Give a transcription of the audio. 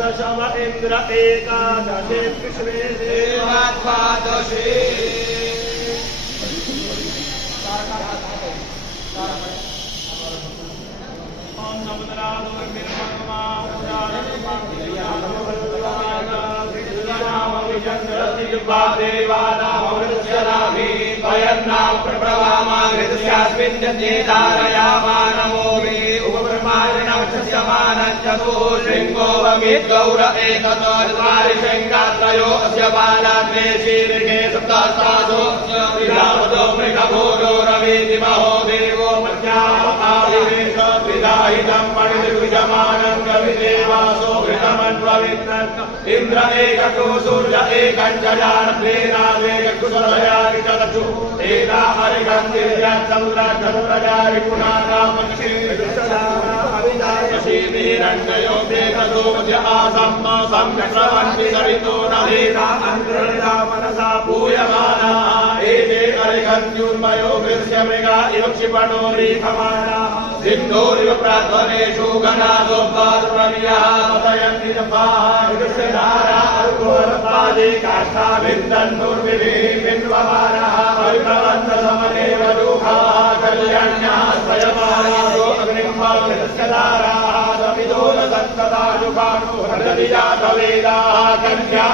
दशम इंद्र एकादशे कृष्णे देवाद्वादशे गौर एकतो अस्य बालाग्ने शीर्षे सप्तास्तासो विधावतो मृगभोगो रवीति महो देवो मध्याविवेश विदाहितं पणिर्विजमानं कविदेवासो घृतमन्वविन्नत् इन्द्र एकको सूर्य एकञ्जयानद्वेनाद्वेकुशलयारिचलचु एता हरिगन्धिर्यत्समुद्रधनुरजारि पुनानामक्षीरङ्गयो वेदसोमस्य आसम्म सम्यक्ष्रवन्ति सरितो न वेदा अन्तर्जा मनसा पूयमाना एते हरिगन्ध्युर्मयो वृष्यमृगा इव क्षिपणो रेखमाना सिन्धोरिव प्राध्वनेषु गणासोपादुर्वरियः पतयन्ति जपाः अर्घोरपादे काष्ठाभिन्दन्नुर्विभिन्वमानः परिभवन्तसमदेव दुःखाः कल्याण्याः स्वयमानादो अग्निम्बावृतस्यदाराः समिदो न सन्तता जुकानो हृदि जातवेदाः कन्या